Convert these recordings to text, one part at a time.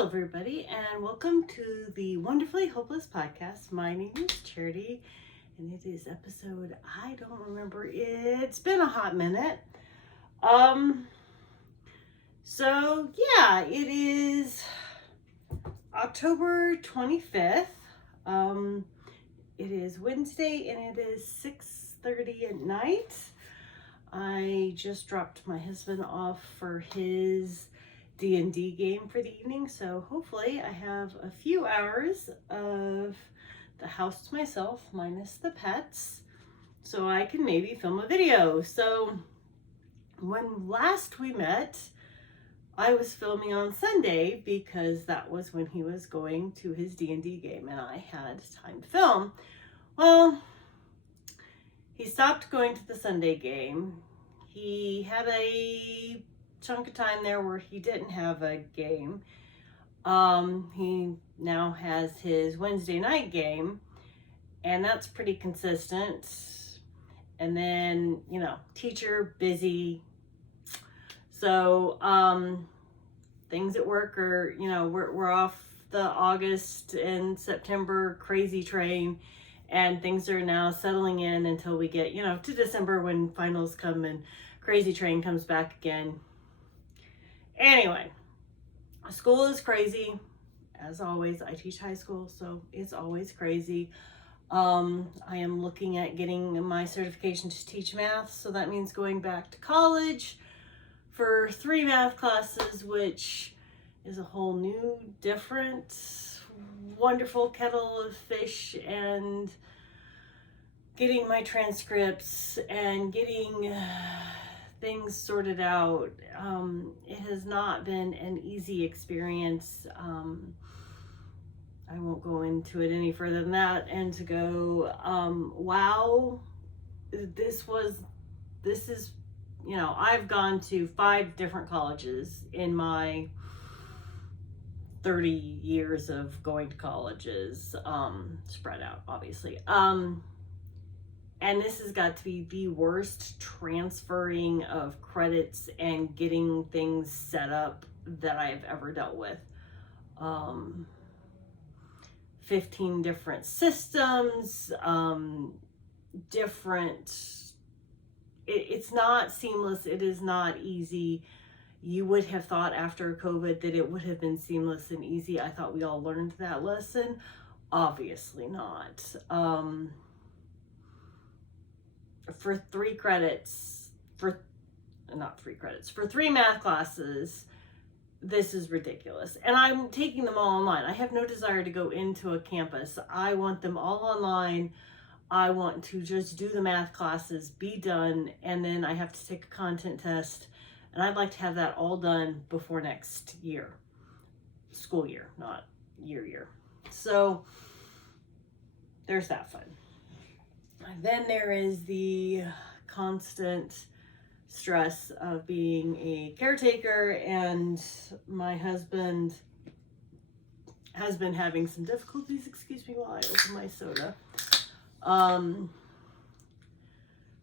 Hello, everybody, and welcome to the Wonderfully Hopeless podcast. My name is Charity, and it is episode, I don't remember, it's been a hot minute. It is October 25th. It is Wednesday, and it is 6:30 at night. I just dropped my husband off for his D&D game for the evening, so hopefully I have a few hours of the house to myself, minus the pets, so I can maybe film a video. So when last we met, I was filming on Sunday because that was when he was going to his D&D game and I had time to film. Well, he stopped going to the Sunday game. He had a chunk of time there where he didn't have a game. He now has his Wednesday night game, and that's pretty consistent. And then, teacher busy. So, things at work are, we're off the August and September crazy train, and things are now settling in until we get, to December when finals come and crazy train comes back again. Anyway, school is crazy. As always, I teach high school, so it's always crazy. I am looking at getting my certification to teach math, so that means going back to college for 3 math classes, which is a whole new, different, wonderful kettle of fish, and getting my transcripts and getting things sorted out. It has not been an easy experience. I won't go into it any further than that. And to go, wow, this is, I've gone to 5 different colleges in my 30 years of going to colleges, spread out, obviously. And this has got to be the worst transferring of credits and getting things set up that I've ever dealt with. 15 different systems, it's not seamless. It is not easy. You would have thought after COVID that it would have been seamless and easy. I thought we all learned that lesson. Obviously not. For 3 credits, for 3 math classes, this is ridiculous. And I'm taking them all online. I have no desire to go into a campus. I want them all online. I want to just do the math classes, be done, and then I have to take a content test. And I'd like to have that all done before next year. School year, not year. So there's that fun. Then there is the constant stress of being a caretaker, and my husband has been having some difficulties. Excuse me while I open my soda.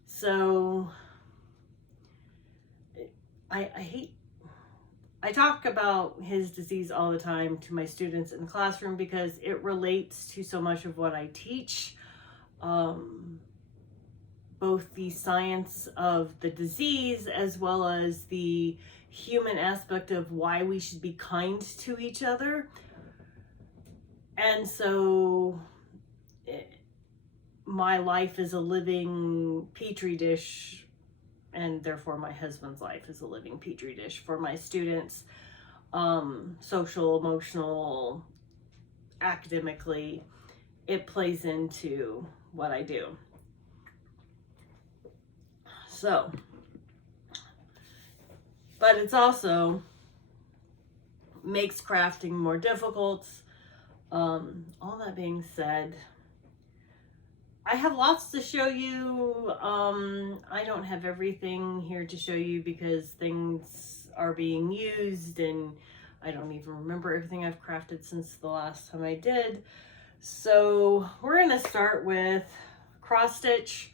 So I talk about his disease all the time to my students in the classroom because it relates to so much of what I teach. Both the science of the disease as well as the human aspect of why we should be kind to each other. And so my life is a living petri dish, and therefore my husband's life is a living petri dish for my students, social, emotional, academically. It plays into what I do. So, but it's also makes crafting more difficult. All that being said, I have lots to show you. I don't have everything here to show you because things are being used and I don't even remember everything I've crafted since the last time I did. So we're going to start with cross stitch.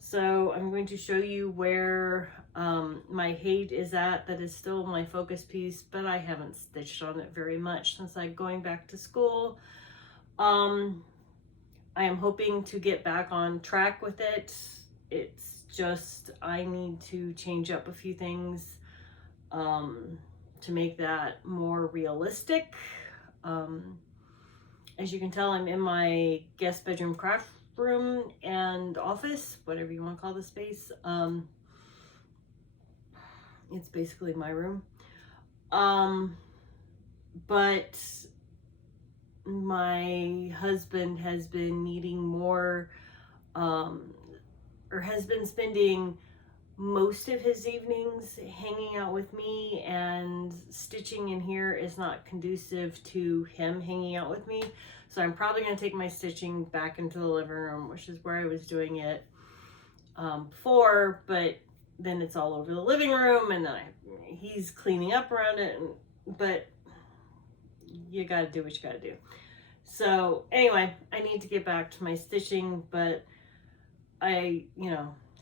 So I'm going to show you where My hate is that is still my focus piece, but I haven't stitched on it very much since I'm going back to school. I am hoping to get back on track with it. It's just, I need to change up a few things to make that more realistic. As you can tell, I'm in my guest bedroom craft room and office, whatever you want to call the space. It's basically my room. But my husband has been needing more, or has been spending most of his evenings hanging out with me, and stitching in here is not conducive to him hanging out with me. So I'm probably going to take my stitching back into the living room, which is where I was doing it before, but then it's all over the living room, and then he's cleaning up around it, but you got to do what you got to do. So anyway, I need to get back to my stitching, but I,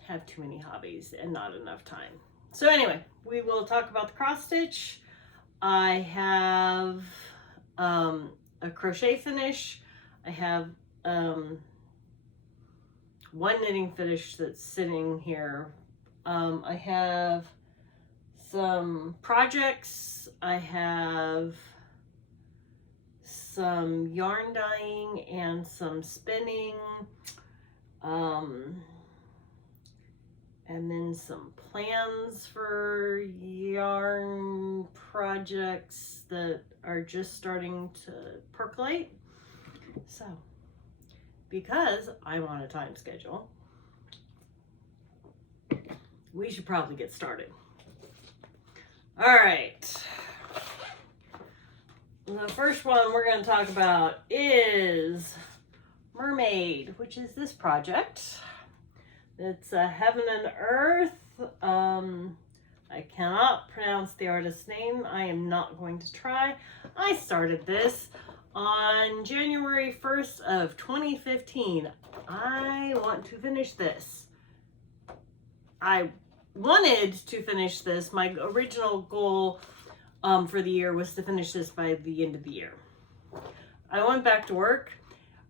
have too many hobbies and not enough time. So anyway, we will talk about the cross stitch. I have a crochet finish. I have one knitting finish that's sitting here. I have some projects. I have some yarn dyeing and some spinning. And then some plans for yarn projects that are just starting to percolate. So, because I'm on a time schedule, we should probably get started. All right. The first one we're going to talk about is Mermaid, which is this project. It's a Heaven and Earth. I cannot pronounce the artist's name. I am not going to try. I started this on January 1st of 2015. I want to finish this. I wanted to finish this. My original goal for the year was to finish this by the end of the year. I went back to work,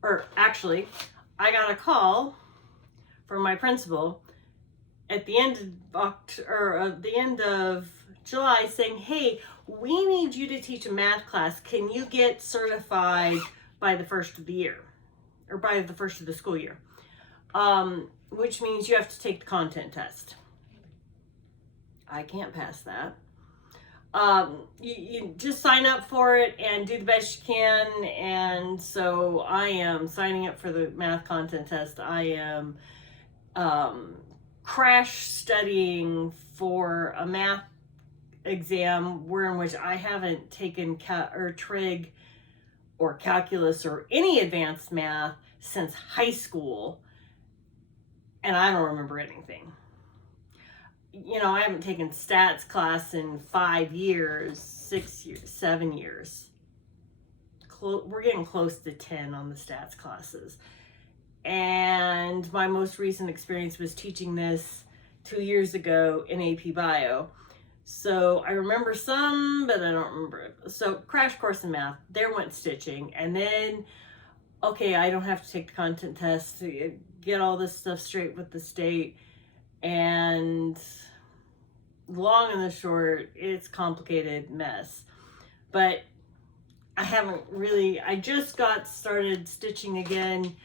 or actually, I got a call from my principal at the end of July saying, "Hey, we need you to teach a math class. Can you get certified by the first of the year, or by the first of the school year?" Which means you have to take the content test. I can't pass that. You just sign up for it and do the best you can. And so I am signing up for the math content test. I am crash studying for a math exam in which I haven't taken trig or calculus or any advanced math since high school, and I don't remember anything. I haven't taken stats class in 5 years, 6 years, 7 years. We're getting close to 10 on the stats classes. And my most recent experience was teaching this 2 years ago in AP Bio. So I remember some, but I don't remember it. So crash course in math, there went stitching. And then, okay, I don't have to take the content test to get all this stuff straight with the state. And long and the short, it's complicated mess. But I just got started stitching again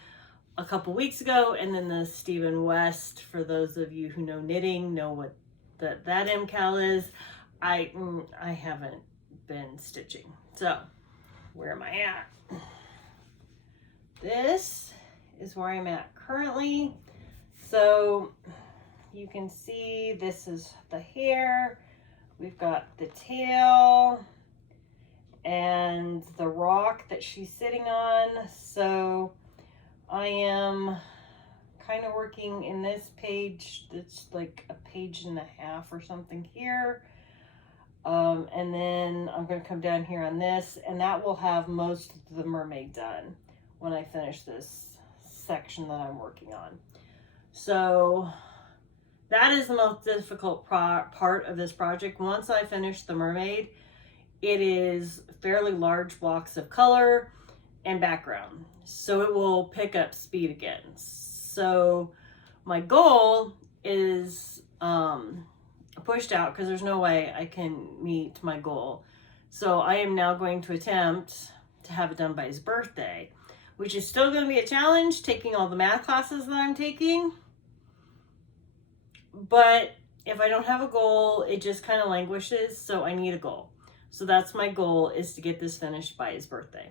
a couple weeks ago, and then the Stephen West, for those of you who know knitting, know what that MCAL is. I haven't been stitching. So, where am I at? This is where I'm at currently. So, you can see this is the hair. We've got the tail and the rock that she's sitting on. So I am kind of working in this page. It's like a page and a half or something here. And then I'm going to come down here on this, and that will have most of the mermaid done when I finish this section that I'm working on. So that is the most difficult part of this project. Once I finish the mermaid, it is fairly large blocks of color and background, so it will pick up speed again. So my goal is pushed out because there's no way I can meet my goal. So I am now going to attempt to have it done by his birthday, which is still going to be a challenge, taking all the math classes that I'm taking. But if I don't have a goal, it just kind of languishes, so I need a goal. So that's my goal, is to get this finished by his birthday.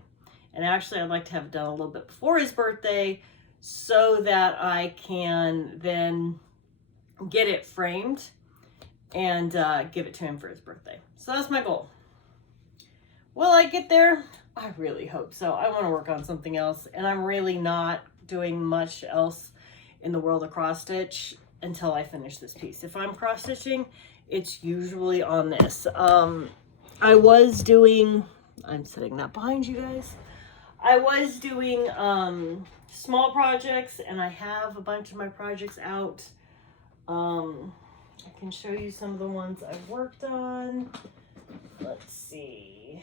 And actually, I'd like to have it done a little bit before his birthday so that I can then get it framed and give it to him for his birthday. So that's my goal. Will I get there? I really hope so. I want to work on something else, and I'm really not doing much else in the world of cross stitch until I finish this piece. If I'm cross stitching, it's usually on this. I was doing, I'm setting that behind you guys. I was doing small projects, and I have a bunch of my projects out. I can show you some of the ones I've worked on. Let's see.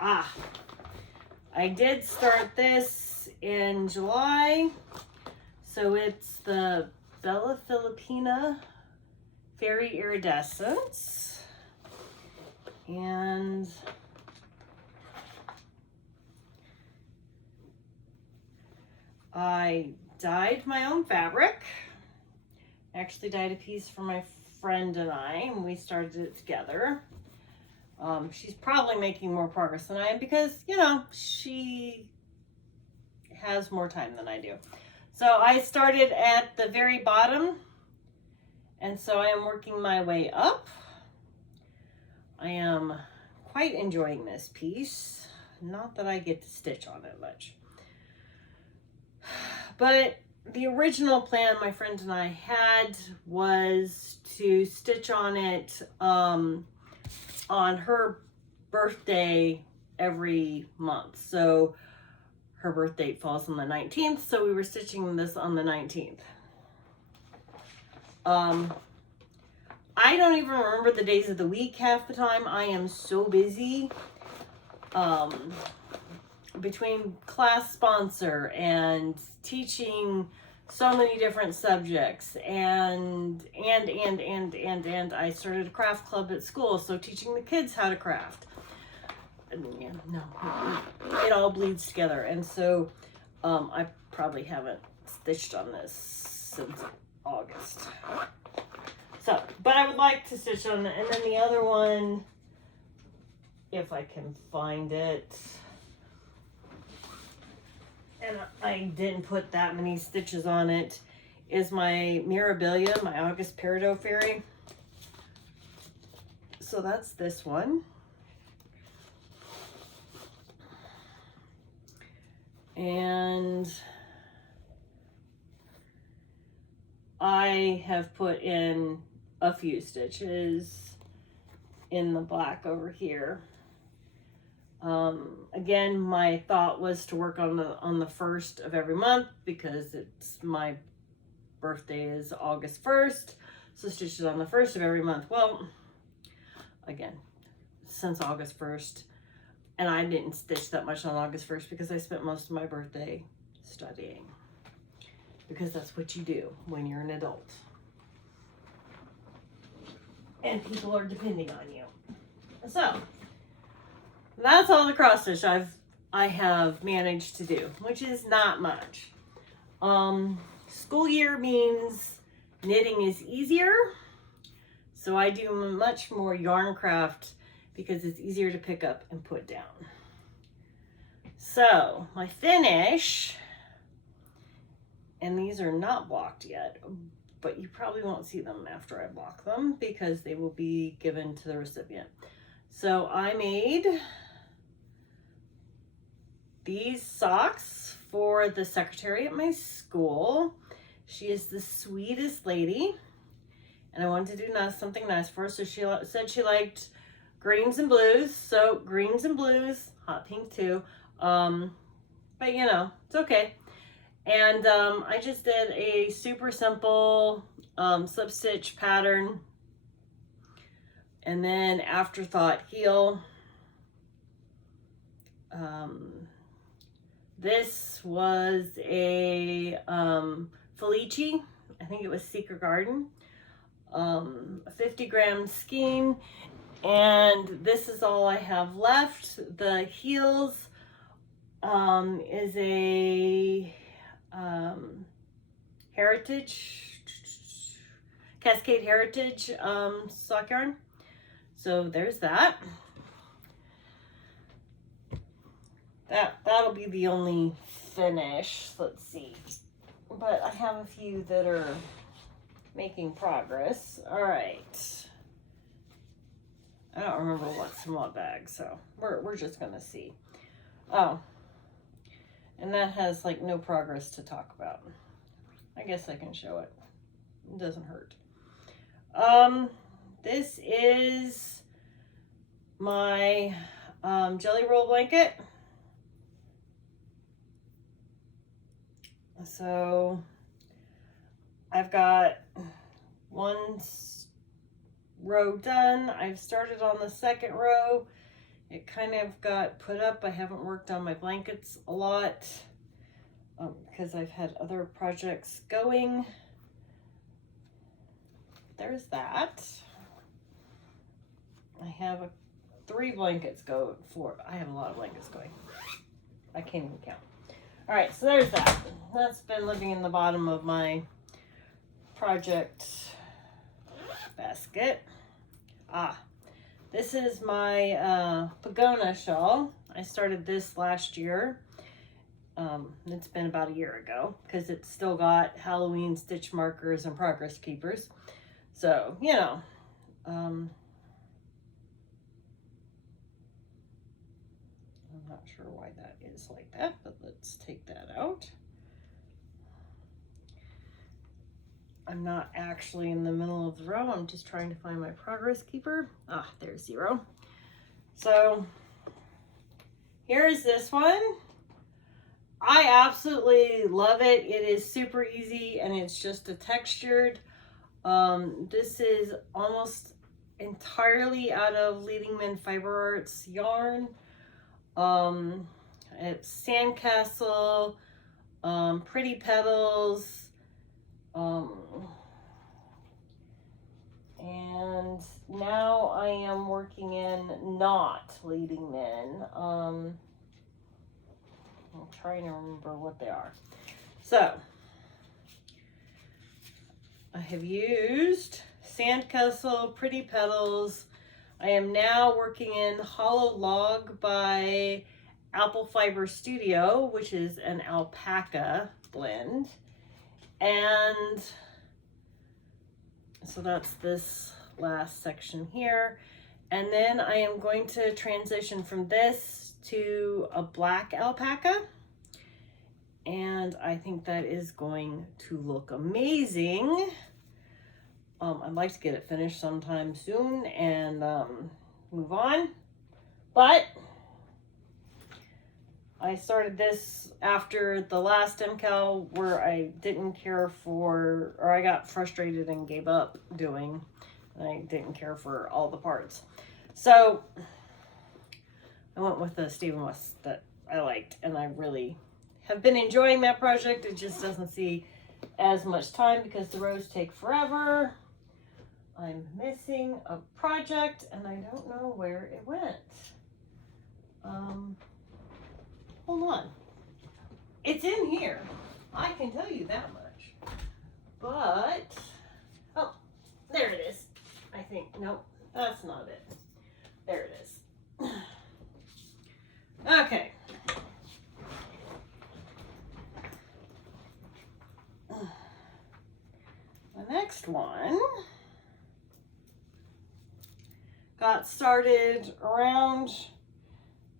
I did start this in July. So it's the Bella Filipina Fairy Iridescence. And I dyed my own fabric. I actually dyed a piece for my friend and we started it together. She's probably making more progress than I am because, you know, she has more time than I do. So I started at the very bottom, and so I am working my way up. I am quite enjoying this piece. Not that I get to stitch on it much. But the original plan my friend and I had was to stitch on it on her birthday every month. So her birthday falls on the 19th, so we were stitching this on the 19th. I don't even remember the days of the week half the time. I am so busy. Between class sponsor and teaching so many different subjects and I started a craft club at school, so teaching the kids how to craft. And yeah, no, it all bleeds together. And so I probably haven't stitched on this since August. So, but I would like to stitch on it. And then the other one, if I can find it, and I didn't put that many stitches on it, is my Mirabilia, my August Peridot Fairy. So that's this one. And I have put in a few stitches in the black over here. Again, my thought was to work on the 1st of every month because it's my birthday is August 1st, so stitches on the 1st of every month. Well, again, since August 1st, and I didn't stitch that much on August 1st because I spent most of my birthday studying, because that's what you do when you're an adult and people are depending on you. So that's all the cross stitch I have managed to do, which is not much. School year means knitting is easier, so I do much more yarn craft because it's easier to pick up and put down. So my finish, and these are not blocked yet, but you probably won't see them after I block them because they will be given to the recipient. So I made these socks for the secretary at my school. She is the sweetest lady, and I wanted to do something nice for her. So she said she liked greens and blues. So greens and blues, hot pink too. But you know, it's okay. And I just did a super simple slip stitch pattern, and then afterthought heel. This was a Felici, I think it was Secret Garden, a 50-gram skein, and this is all I have left. The heels is a Heritage, Cascade Heritage sock yarn. So there's that. That'll be the only finish. Let's see. But I have a few that are making progress. All right. I don't remember what's in what bag, so we're just gonna see. Oh, and that has like no progress to talk about. I guess I can show it. It doesn't hurt. This is my jelly roll blanket. So I've got one row done. I've started on the second row. It kind of got put up. I haven't worked on my blankets a lot because I've had other projects going. There's that. I have 3 blankets go for. I have a lot of blankets going. I can't even count. All right, so there's that. That's been living in the bottom of my project basket. This is my Pagona shawl. I started this last year. It's been about a year ago because it's still got Halloween stitch markers and progress keepers. So, you know, I'm not sure why that is like that, but let's take that out. I'm not actually in the middle of the row. I'm just trying to find my progress keeper. There's 0. So here's this one. I absolutely love it. It is super easy and it's just a textured. This is almost entirely out of Leadingman Fiber Arts yarn. It's Sandcastle, Pretty Petals, and now I am working in not Leadingman. I'm trying to remember what they are. So I have used Sandcastle, Pretty Petals. I am now working in Hollow Log by Apple Fiber Studio, which is an alpaca blend. And so that's this last section here. And then I am going to transition from this to a black alpaca. And I think that is going to look amazing. I'd like to get it finished sometime soon and move on. But I started this after the last MCAL where I didn't care for, or I got frustrated and gave up doing. I didn't care for all the parts. So I went with the Stephen West that I liked, and I really have been enjoying that project. It just doesn't see as much time because the rows take forever. I'm missing a project and I don't know where it went. Hold on. It's in here. I can tell you that much. But, oh, there it is. I think, nope, that's not it. There it is. Okay. The next one got started around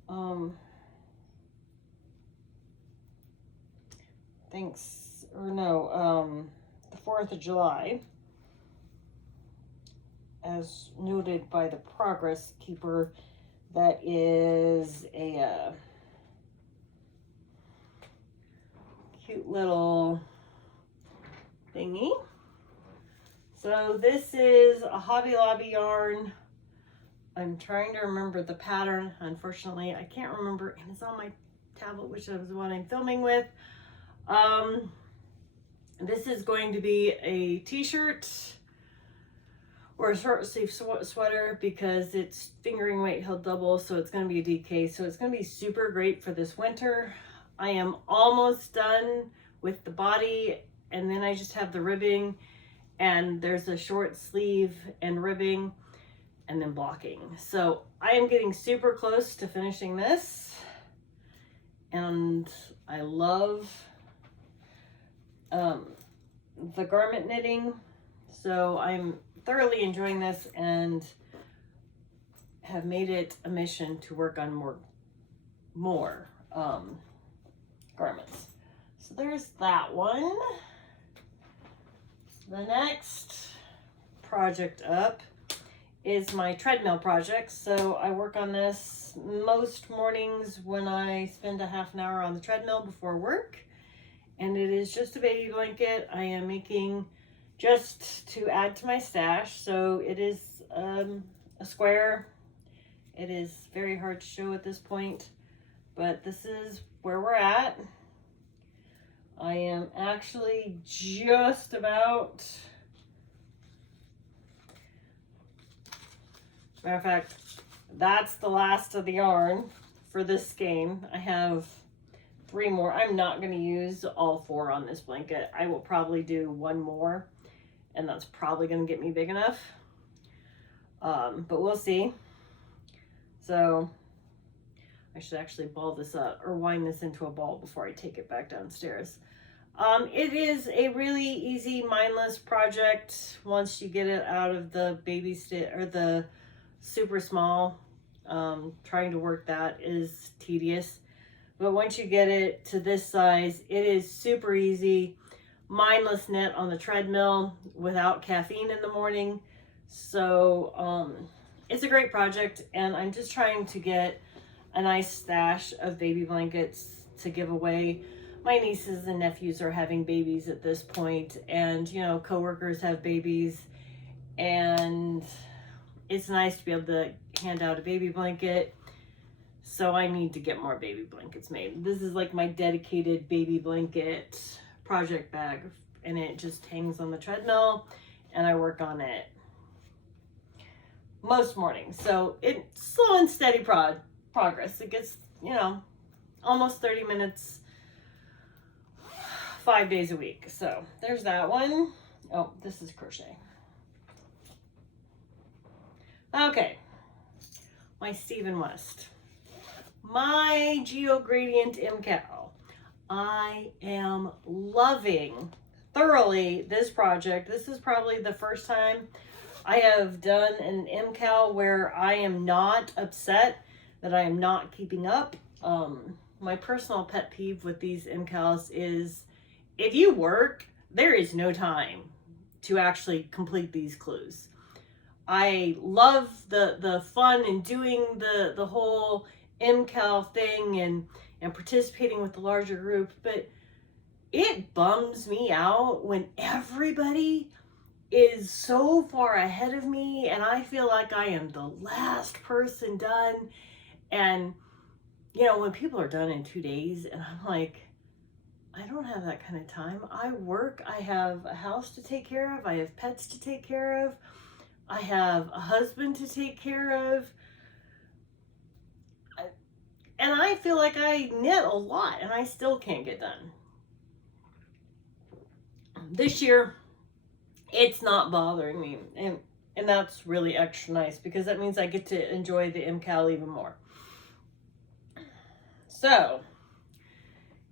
the 4th of July, as noted by the progress keeper. That is a cute little thingy. So this is a Hobby Lobby yarn. I'm trying to remember the pattern. Unfortunately, I can't remember, and it's on my tablet, which is the one I'm filming with. This is going to be a t-shirt or a short sleeve sweater because it's fingering weight held double, so it's going to be a DK. So it's going to be super great for this winter. I am almost done with the body, and then I just have the ribbing, and there's a short sleeve and ribbing and then blocking. So I am getting super close to finishing this, and I love the garment knitting. So I'm thoroughly enjoying this and have made it a mission to work on more garments. So there's that one. The next project up is my treadmill project. So I work on this most mornings when I spend a half an hour on the treadmill before work. And it is just a baby blanket I am making just to add to my stash. So it is a square. It is very hard to show at this point, but this is where we're at. I am actually just about, matter of fact, that's the last of the yarn for this skein. I have 3 more. I'm not going to use all 4 on this blanket. I will probably do 1 more, and that's probably going to get me big enough. But we'll see. So I should actually ball this up or wind this into a ball before I take it back downstairs. It is a really easy, mindless project once you get it out of the baby state or the super small. Trying to work that is tedious, but once you get it to this size, it is super easy, mindless knit on the treadmill without caffeine in the morning. So it's a great project, and I'm just trying to get a nice stash of baby blankets to give away. My nieces and nephews are having babies at this point, and you know, coworkers have babies, and it's nice to be able to hand out a baby blanket. So I need to get more baby blankets made. This is like my dedicated baby blanket project bag, and it just hangs on the treadmill, and I work on it most mornings. So it's slow and steady progress. It gets, you know, almost 30 minutes 5 days a week. So there's that one. Oh, this is crochet. Okay, my Stephen West, my Geo Gradient MCal. I am loving thoroughly this project. This is probably the first time I have done an MCal where I am not upset that I am not keeping up. My personal pet peeve with these MCals is if you work, there is no time to actually complete these clues. I love the fun in doing the whole MCal thing and participating with the larger group, but it bums me out when everybody is so far ahead of me and I feel like I am the last person done. And you know, when people are done in 2 days and I'm like, I don't have that kind of time. I work, I have a house to take care of, I have pets to take care of, I have a husband to take care of, and I feel like I knit a lot and I still can't get done. This year, it's not bothering me, and that's really extra nice because that means I get to enjoy the MCal even more. So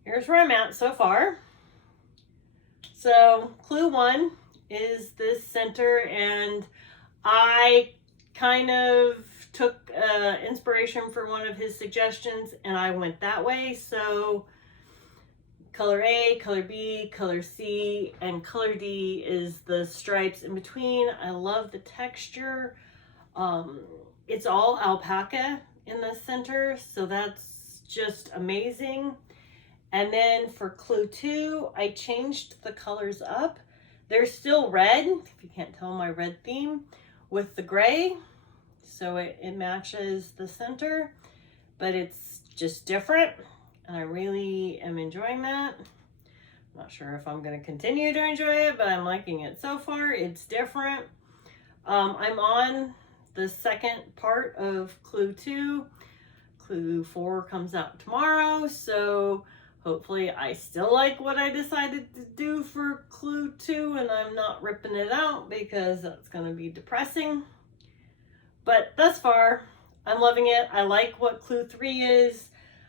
here's where I'm at so far. So clue 1 is this center, and I kind of took inspiration for one of his suggestions and I went that way. So color A, color B, color C, and color D is the stripes in between. I love the texture. It's all alpaca in the center, so that's just amazing. And then for clue 2, I changed the colors up. They're still red, if you can't tell my red theme, with the gray. So it matches the center, but it's just different. And I really am enjoying that. I'm not sure if I'm going to continue to enjoy it, but I'm liking it so far. It's different. I'm on the second part of clue 2. Clue 4 comes out tomorrow, so hopefully I still like what I decided to do for clue 2 and I'm not ripping it out because that's going to be depressing. But thus far, I'm loving it. I like what clue 3 is.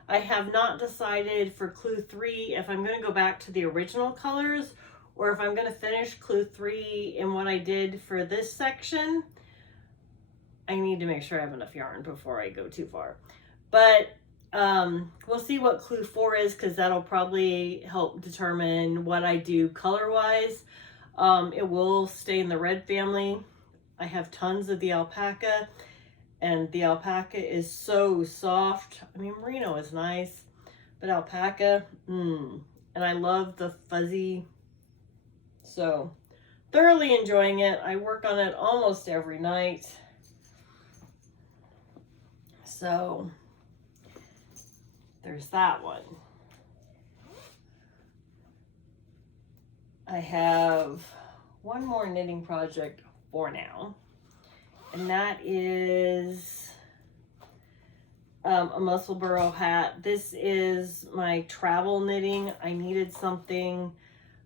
I have not decided for clue 3 if I'm going to go back to the original colors or if I'm going to finish clue 3 in what I did for this section. I need to make sure I have enough yarn before I go too far. But we'll see what clue 4 is, because that'll probably help determine what I do color-wise. It will stay in the red family. I have tons of the alpaca, and the alpaca is so soft. I mean, merino is nice, but alpaca, and I love the fuzzy. So, thoroughly enjoying it. I work on it almost every night. So, there's that one. I have one more knitting project for now, and that is a muscle burrow hat. This is my travel knitting. I needed something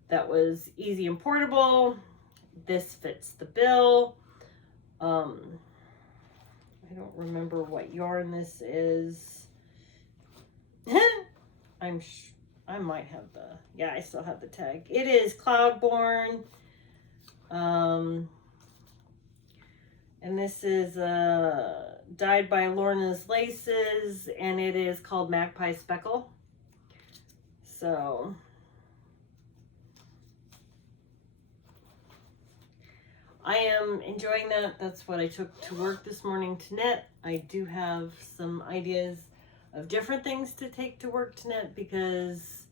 that was easy and portable. This fits the bill. I don't remember what yarn this is. I might have I still have the tag. It is Cloudborn. And this is dyed by Lorna's Laces, and it is called Magpie Speckle. So I am enjoying that. That's what I took to work this morning to knit. I do have some ideas of different things to take to work to knit, because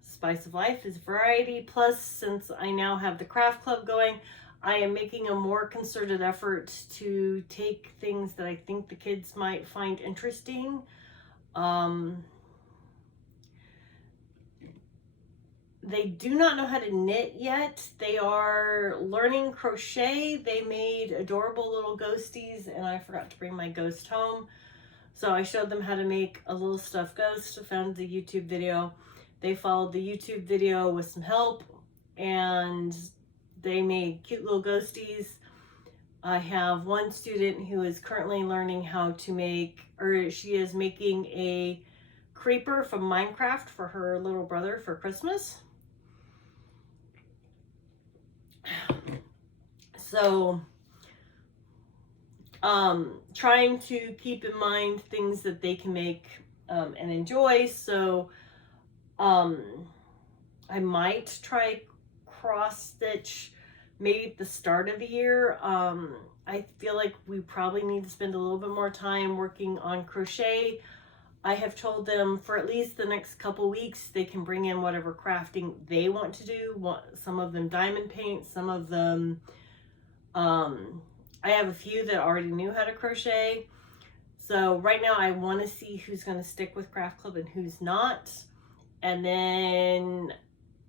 Spice of Life is variety. Plus, since I now have the craft club going, I am making a more concerted effort to take things that I think the kids might find interesting. They do not know how to knit yet. They are learning crochet. They made adorable little ghosties, and I forgot to bring my ghost home. So I showed them how to make a little stuffed ghost. I found the YouTube video. They followed the YouTube video with some help, and they made cute little ghosties. I have one student who is currently learning how to make, or she is making a creeper from Minecraft for her little brother for Christmas. So, trying to keep in mind things that they can make and enjoy. So, I might try cross stitch maybe at the start of the year. I feel like we probably need to spend a little bit more time working on crochet. I have told them for at least the next couple weeks they can bring in whatever crafting they want to do. Some of them diamond paint, some of them I have a few that already knew how to crochet. So right now I want to see who's going to stick with craft club and who's not, and then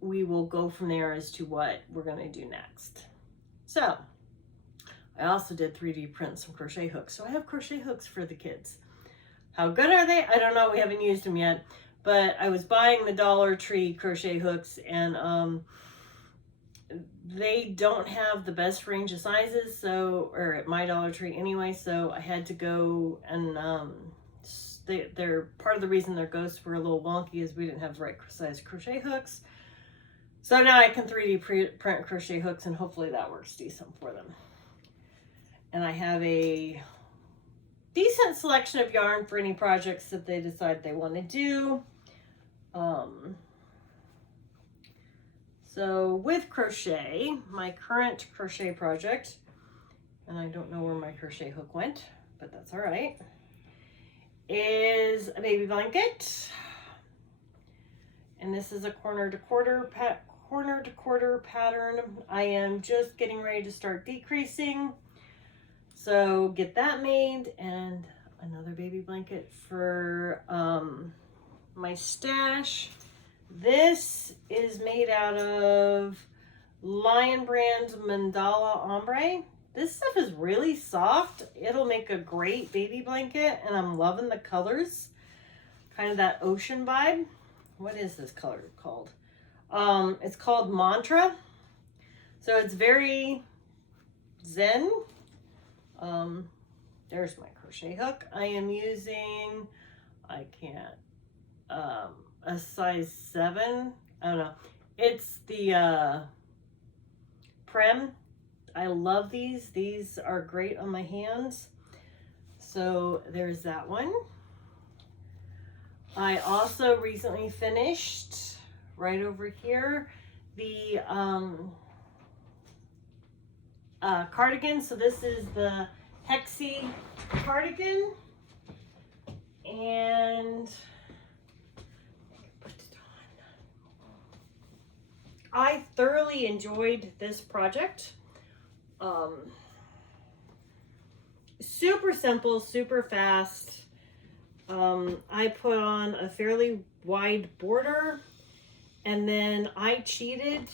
we will go from there as to what we're going to do next. So I also did 3D print some crochet hooks. So I have crochet hooks for the kids. How good are they? I don't know. We haven't used them yet. But I was buying the Dollar Tree crochet hooks, and they don't have the best range of sizes, so, or at my Dollar Tree anyway, so I had to go and they're part of the reason their ghosts were a little wonky is we didn't have the right size crochet hooks. So now I can 3D print crochet hooks, and hopefully that works decent for them. And I have a decent selection of yarn for any projects that they decide they want to do. So with crochet, my current crochet project, and I don't know where my crochet hook went, but that's all right, is a baby blanket. And this is a corner to quarter pattern. I am just getting ready to start decreasing. So get that made, and another baby blanket for my stash. This is made out of Lion Brand Mandala Ombre. This stuff is really soft. It'll make a great baby blanket, and I'm loving the colors. Kind of that ocean vibe. What is this color called? It's called Mantra. So it's very zen. There's my crochet hook. I am using, a size 7. I don't know. It's the Prem. I love these. These are great on my hands. So there's that one. I also recently finished, right over here, the cardigan. So this is the Hexie cardigan, and put it on. I thoroughly enjoyed this project. Super simple, super fast. I put on a fairly wide border, and then I cheated,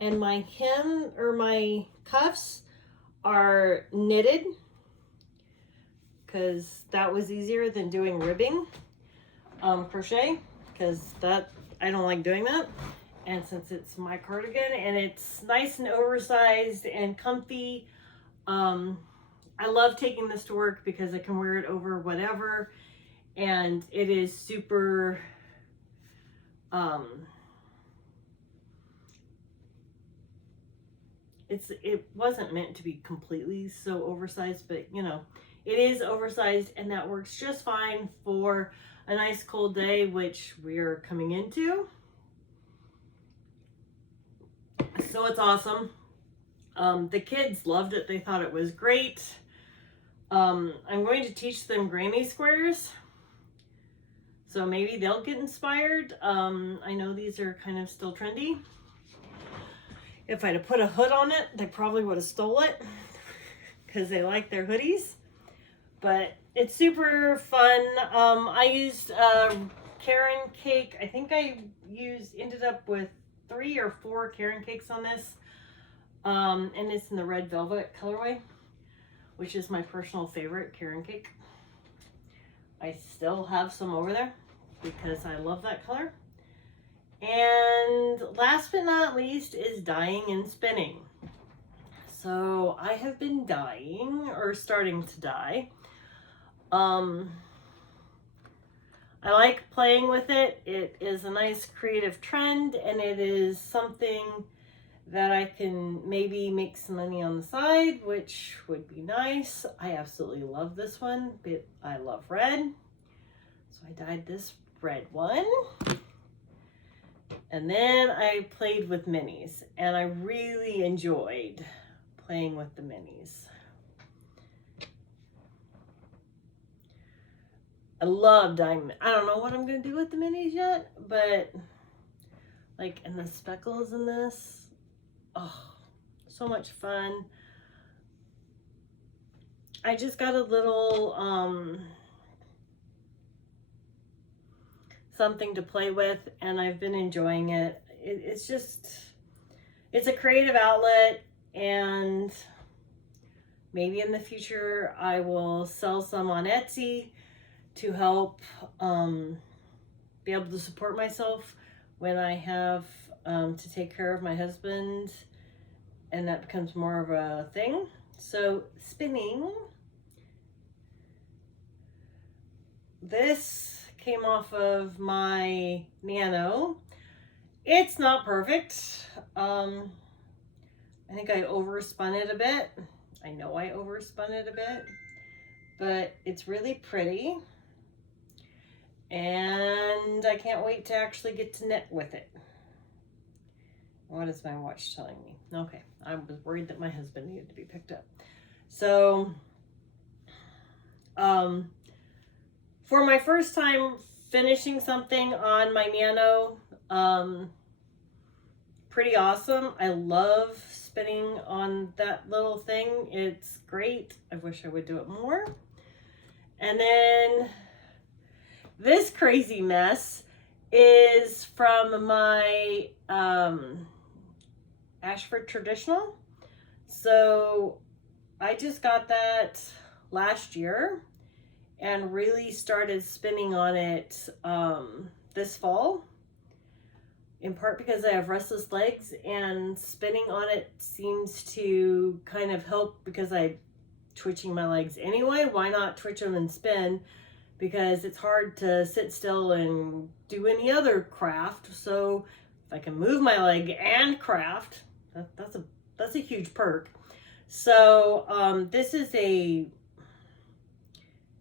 and my hem or my cuffs are knitted because that was easier than doing ribbing crochet, because that I don't like doing that. And since it's my cardigan and it's nice and oversized and comfy, I love taking this to work because I can wear it over whatever, and it is super it wasn't meant to be completely so oversized, but you know, it is oversized, and that works just fine for a nice cold day, which we are coming into. So it's awesome. The kids loved it. They thought it was great. I'm going to teach them Granny squares, so maybe they'll get inspired. I know these are kind of still trendy. If I'd have put a hood on it, they probably would have stole it because they like their hoodies. But it's super fun. I used Caron cake. I think I ended up with 3 or 4 Caron cakes on this. And it's in the red velvet colorway, which is my personal favorite Caron cake. I still have some over there because I love that color. And last but not least is dyeing and spinning. So I have been dyeing, or starting to dye. I like playing with it. It is a nice creative trend, and it is something that I can maybe make some money on the side, which would be nice. I absolutely love this one, but I love red. So I dyed this red one. And then I played with minis, and I really enjoyed playing with the minis. I love dyeing. I don't know what I'm going to do with the minis yet, but like, and the speckles in this, oh, so much fun. I just got a little something to play with, and I've been enjoying it. It's a creative outlet, and maybe in the future I will sell some on Etsy to help be able to support myself when I have to take care of my husband, and that becomes more of a thing. So spinning, this came off of my Nano. It's not perfect. I think I overspun it a bit. I know I overspun it a bit, but it's really pretty, and I can't wait to actually get to knit with it. What is my watch telling me? Okay, I was worried that my husband needed to be picked up. So for my first time finishing something on my Nano, Pretty awesome. I love spinning on that little thing. It's great. I wish I would do it more. And then this crazy mess is from my Ashford Traditional. So I just got that last year and really started spinning on it this fall, in part because I have restless legs, and spinning on it seems to kind of help because I'm twitching my legs anyway. Why not twitch them and spin? Because it's hard to sit still and do any other craft. So if I can move my leg and craft, that's a huge perk. So this is a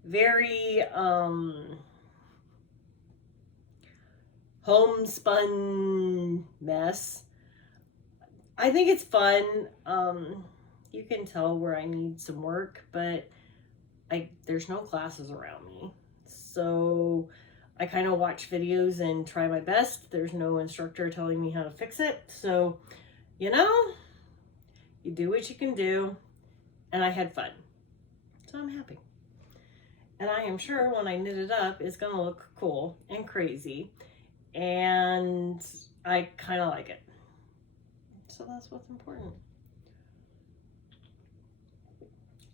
very homespun mess. I think it's fun. You can tell where I need some work, but there's no classes around me. So I kind of watch videos and try my best. There's no instructor telling me how to fix it. So, you do what you can do. And I had fun. So I'm happy. And I am sure when I knit it up, it's going to look cool and crazy. And I kind of like it. So that's what's important.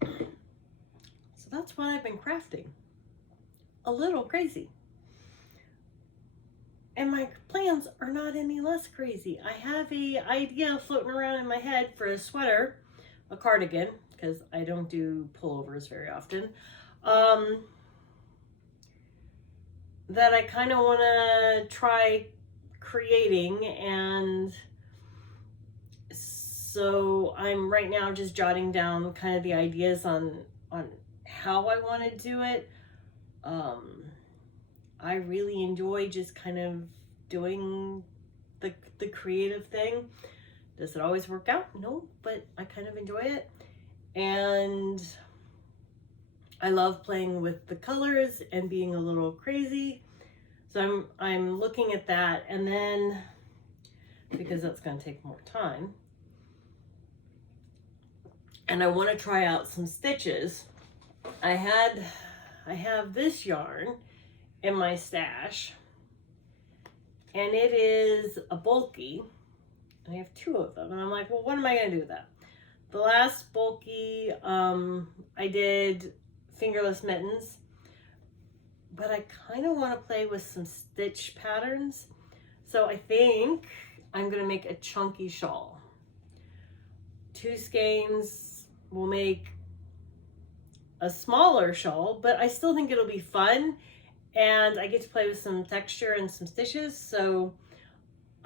So that's what I've been crafting. A little crazy. And my plans are not any less crazy. I have an idea floating around in my head for a sweater, a cardigan, because I don't do pullovers very often, that I kind of want to try creating. And so I'm right now just jotting down kind of the ideas on how I want to do it. I really enjoy just kind of doing the creative thing. Does it always work out? No, but I kind of enjoy it. And I love playing with the colors and being a little crazy. So I'm looking at that, and then, because that's going to take more time, and I want to try out some stitches. I have this yarn in my stash, and it is a bulky. I have 2 of them, and I'm like, well, what am I going to do with that? The last bulky, I did fingerless mittens, but I kind of want to play with some stitch patterns. So I think I'm going to make a chunky shawl. 2 skeins will make a smaller shawl, but I still think it'll be fun, and I get to play with some texture and some stitches. So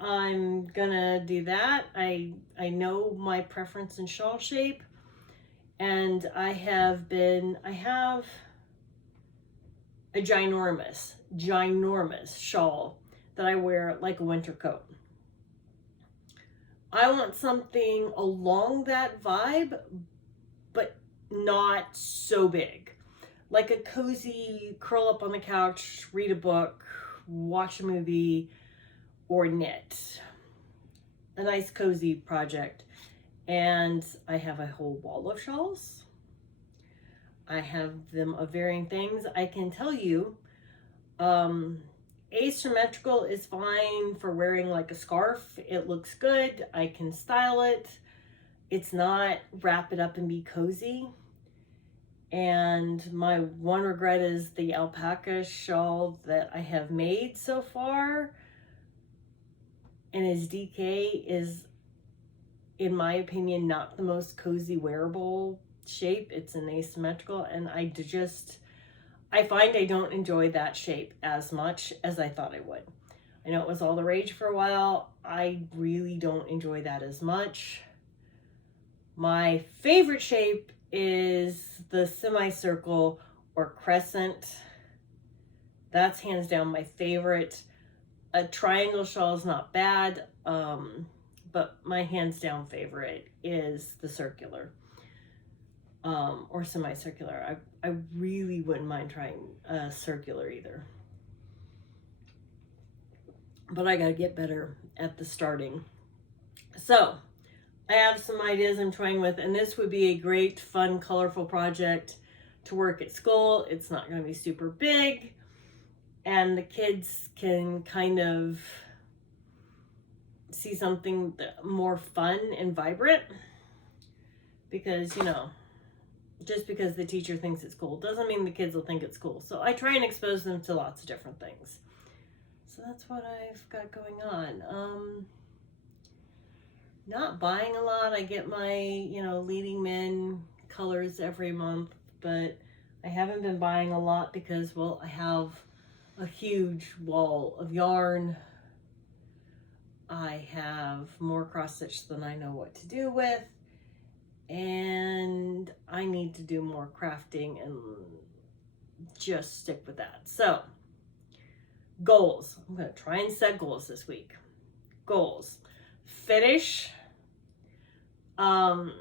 I'm gonna do that. I know my preference in shawl shape, and I have a ginormous shawl that I wear like a winter coat. I want something along that vibe, but not so big. Like a cozy curl up on the couch, read a book, watch a movie, or knit. A nice cozy project. And I have a whole wall of shawls. I have them of varying things. I can tell you, asymmetrical is fine for wearing like a scarf. It looks good. I can style it. It's not wrap it up and be cozy. And my one regret is the alpaca shawl that I have made so far, and his DK is, in my opinion, not the most cozy wearable shape. It's an asymmetrical, and I find I don't enjoy that shape as much as I thought I would. I know it was all the rage for a while. I really don't enjoy that as much. My favorite shape is the semicircle or crescent. That's hands down my favorite. A triangle shawl is not bad, but my hands down favorite is the circular, or semicircular. I really wouldn't mind trying circular either. but I gotta get better at the starting. So I have some ideas I'm toying with, and this would be a great, fun, colorful project to work at school. It's not going to be super big, and the kids can kind of see something more fun and vibrant, because, you know, just because the teacher thinks it's cool doesn't mean the kids will think it's cool. So I try and expose them to lots of different things. So that's what I've got going on. Not buying a lot. I get my, Leading Men colors every month, but I haven't been buying a lot because, well, I have a huge wall of yarn. I have more cross stitch than I know what to do with, and I need to do more crafting and just stick with that. So, goals. I'm going to try and set goals this week. Goals. Finish Clue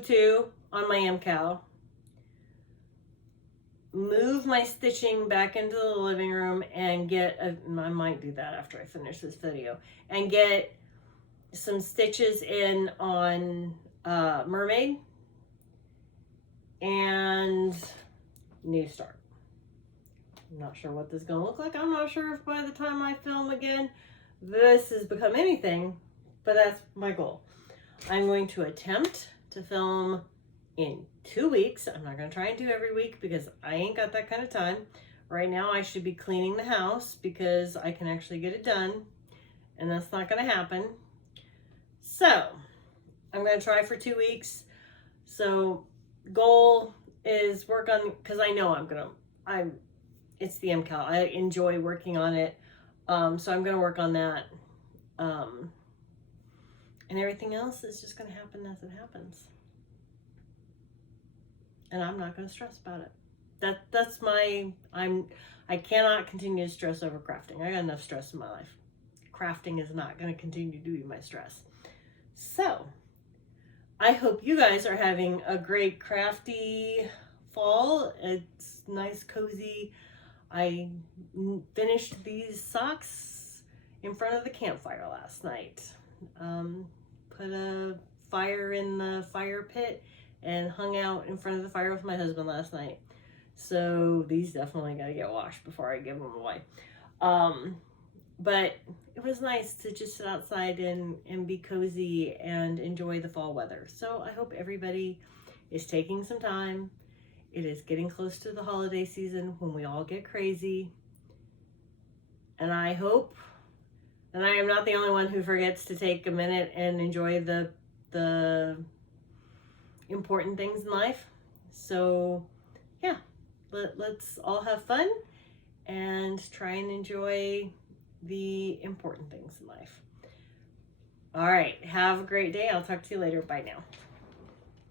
2 on my MCAL. Move my stitching back into the living room and I might do that after I finish this video, and get some stitches in on Mermaid and New Start. I'm not sure what this is going to look like. I'm not sure if by the time I film again, this has become anything, but that's my goal. I'm going to attempt to film in 2 weeks. I'm not going to try and do every week because I ain't got that kind of time. Right now I should be cleaning the house because I can actually get it done, and that's not going to happen. So I'm going to try for 2 weeks. So goal is work on, because I know it's the MCAL. I enjoy working on it. So I'm going to work on that. And everything else is just going to happen as it happens. And I'm not going to stress about it. I cannot continue to stress over crafting. I got enough stress in my life. Crafting is not going to continue to be my stress. So, I hope you guys are having a great crafty fall. It's nice, cozy. I finished these socks in front of the campfire last night. Put a fire in the fire pit and hung out in front of the fire with my husband last night. So these definitely got to get washed before I give them away. But it was nice to just sit outside and be cozy and enjoy the fall weather. So I hope everybody is taking some time. It is getting close to the holiday season when we all get crazy. And I hope that I am not the only one who forgets to take a minute and enjoy the important things in life. So yeah, let's all have fun and try and enjoy the important things in life. All right, have a great day. I'll talk to you later. Bye now.